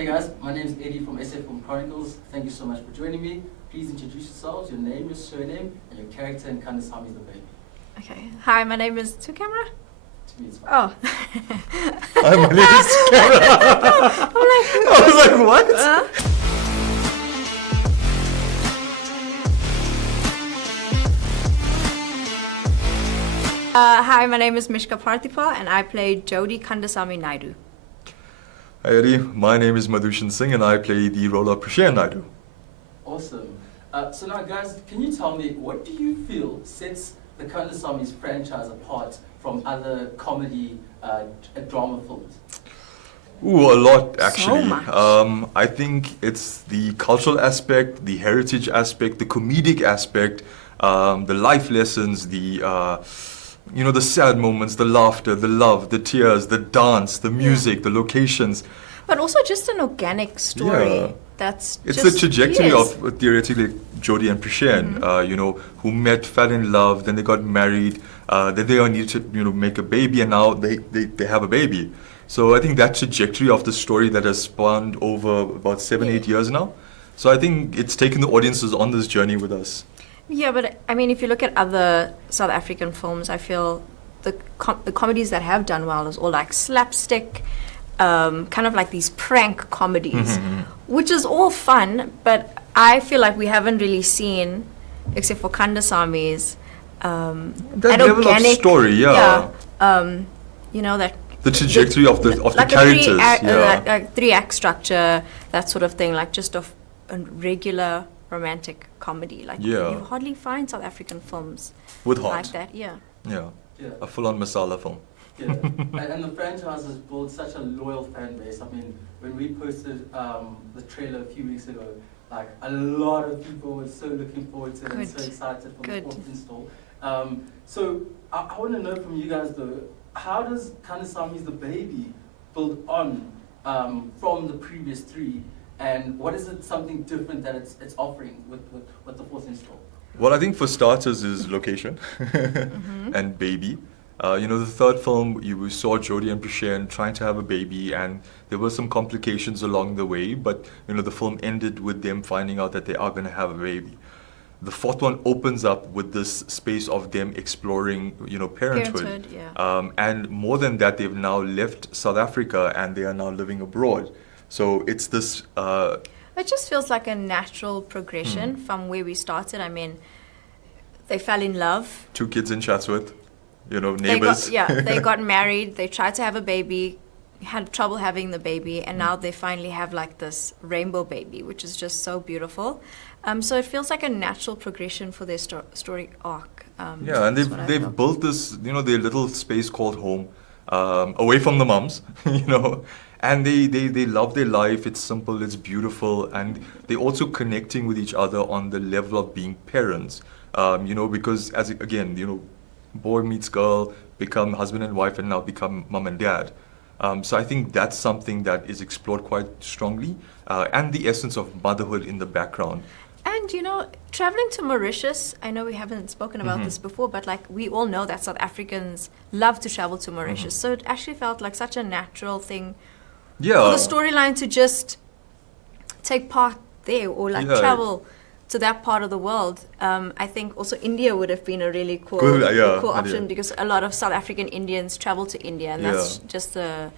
Hey guys, my name is Eddie from SF from Chronicles. Thank you so much for joining me. Please introduce yourselves, your name, your surname, and your character in Kandasamys the Baby. Okay. Hi, my name is To Camera. To me, it's fine. Oh. Hi, my name is Camera. I was like, what? Hi, my name is Mishqah Parthiepal, and I play Jodie Kandasamy-Naidoo. Hi, Eddie. My name is Madhushan Singh, and I play the role of Prishen Naidoo. Awesome. So now guys, can you tell me, what do you feel sets the Kandasamys franchise apart from other comedy drama films? Ooh, a lot, actually. So much. I think it's the cultural aspect, the heritage aspect, the comedic aspect, the life lessons, the sad moments, the laughter, the love, the tears, the dance, the music, the locations. But also just an organic story. Yeah. That's It's just the trajectory yes. of theoretically Jodie and Prishen, who met, fell in love, then they got married, then they all needed to make a baby, and now they have a baby. So I think that trajectory of the story that has spanned over about 7-8 years now. So I think it's taken the audiences on this journey with us. Yeah, but I mean, if you look at other South African films, I feel the comedies that have done well is all like slapstick, kind of like these prank comedies, which is all fun, but I feel like we haven't really seen, except for Kandasamys, That an level organic of story, that the trajectory of the like characters, like 3-act structure, that sort of thing, like just a regular romantic comedy. Like you hardly find South African films with heart. like that. Yeah. A full-on masala film. Yeah, and the franchise has built such a loyal fan base. I mean, when we posted the trailer a few weeks ago, like a lot of people were so looking forward to it and so excited for the fourth install. So I want to know from you guys though, how does Kandasamys the Baby build on from the previous three, and what is it something different that it's offering with the fourth install? Well, I think for starters is location and baby. The third film, we saw Jodie and Prishen trying to have a baby, and there were some complications along the way, but the film ended with them finding out that they are going to have a baby. The fourth one opens up with this space of them exploring, parenthood. And more than that, they've now left South Africa and they are now living abroad. So it's this... It just feels like a natural progression from where we started. I mean, they fell in love. 2 kids in Chatsworth, neighbors. They got married, they tried to have a baby, had trouble having the baby, and now they finally have like this rainbow baby, which is just so beautiful. So it feels like a natural progression for their story arc. And they've built this, their little space called home, away from the mums, and they love their life. It's simple, it's beautiful, and they're also connecting with each other on the level of being parents, because boy meets girl, become husband and wife, and now become mom and dad. So I think that's something that is explored quite strongly, and the essence of motherhood in the background. And traveling to Mauritius, I know we haven't spoken about this before, but like we all know that South Africans love to travel to Mauritius. So it actually felt like such a natural thing for the storyline to just take part there or like travel to that part of the world. I think also India would have been a really cool option because a lot of South African Indians travel to India, and that's just a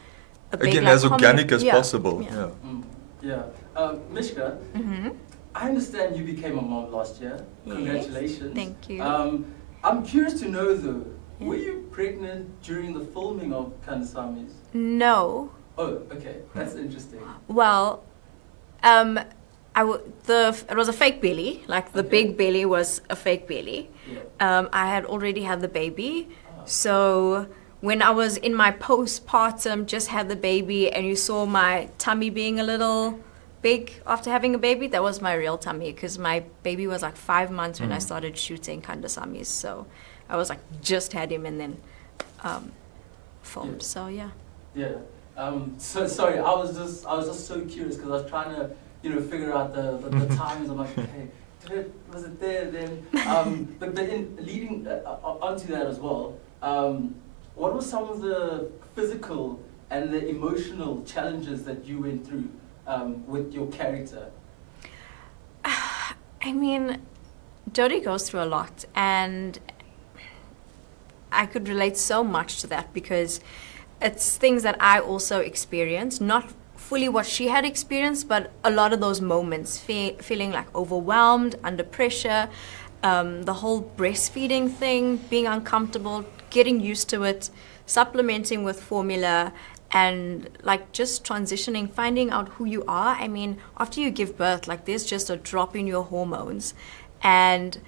big, again, as organic as possible. Mishqah, I understand you became a mom last year. Yes. Congratulations. Thank you. I'm curious to know though, were you pregnant during the filming of Kandasamys? No. Oh, okay. That's interesting. Well, it was a fake belly. Like the big belly was a fake belly. Yeah. I had already had the baby. So when I was in my postpartum, just had the baby, and you saw my tummy being a little big after having a baby, that was my real tummy, because my baby was like 5 months when I started shooting Kandasamys. So I was like just had him and then filmed. So so sorry, I was just so curious because I was trying to figure out the times. I'm like, okay, was it there then? But in leading onto that as well, what were some of the physical and the emotional challenges that you went through with your character? I mean, Jodie goes through a lot, and I could relate so much to that because it's things that I also experienced, not fully what she had experienced, but a lot of those moments, feeling like overwhelmed, under pressure, the whole breastfeeding thing, being uncomfortable, getting used to it, supplementing with formula, and like just transitioning, finding out who you are. I mean, after you give birth, like there's just a drop in your hormones. And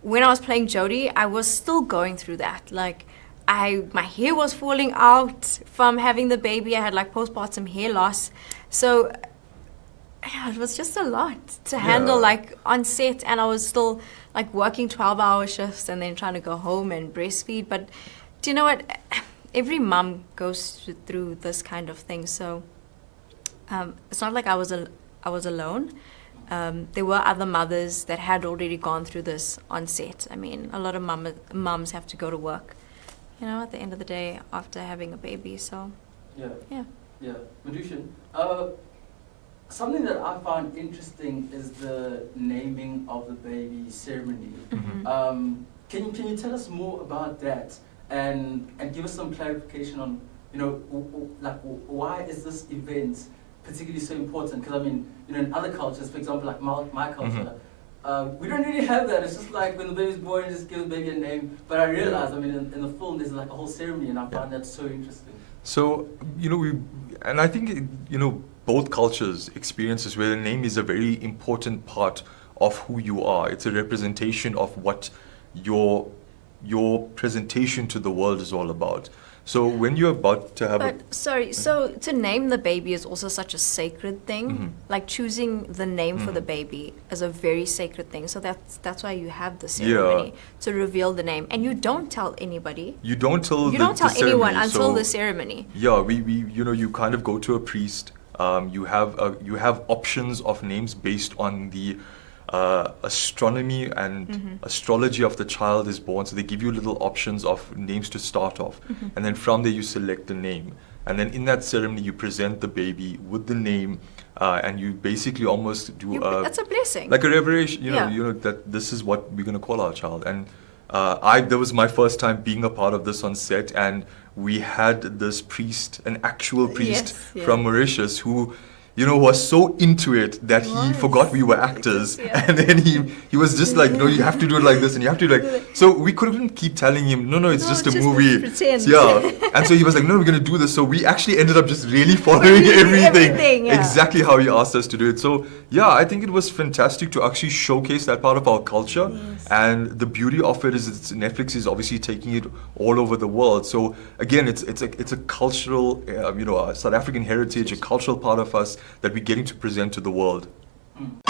when I was playing Jodie, I was still going through that. Like my hair was falling out from having the baby. I had like postpartum hair loss. So it was just a lot to handle like on set, and I was still like working 12-hour shifts and then trying to go home and breastfeed. But do you know what? Every mom goes through this kind of thing. So it's not like I was alone. There were other mothers that had already gone through this on set. I mean, a lot of moms have to go to work, you know, at the end of the day after having a baby. So yeah. Madhushan, something that I found interesting is the naming of the baby ceremony. Mm-hmm. Can you tell us more about that and give us some clarification on, you know, like why is this event particularly so important? Because I mean, you know, in other cultures, for example, like my culture, we don't really have that. It's just like when the baby's born, you just give the baby a name. But I realized, I mean, in the film, there's like a whole ceremony, and I found that so interesting. So, you know, and I think, you know, both cultures experiences where the name is a very important part of who you are. It's a representation of what your presentation to the world is all about. So when you're about to have so to name the baby is also such a sacred thing. Like choosing the name for the baby is a very sacred thing. So that's why you have the ceremony to reveal the name, and you don't tell anybody. You don't tell anyone until the ceremony. Yeah, we you know, you kind of go to a priest. You have options of names based on the astronomy and astrology of the child is born. So they give you little options of names to start off. And then from there you select the name. And then in that ceremony you present the baby with the name, and you basically almost do that's a blessing. Like a revelation, you know, that this is what we're going to call our child. And that was my first time being a part of this on set, and we had this priest, an actual priest from Mauritius, who, you know, was so into it that he forgot we were actors. And then he was just like, no, you have to do it like this, and you have to do it like... So we couldn't keep telling him, no, it's just a movie. Pretend. Yeah. And so he was like, no, we're going to do this. So we actually ended up just really following everything exactly how he asked us to do it. So yeah, I think it was fantastic to actually showcase that part of our culture. And the beauty of it is Netflix is obviously taking it all over the world. So again, it's a cultural, you know, a South African heritage, a cultural part of us that we're getting to present to the world.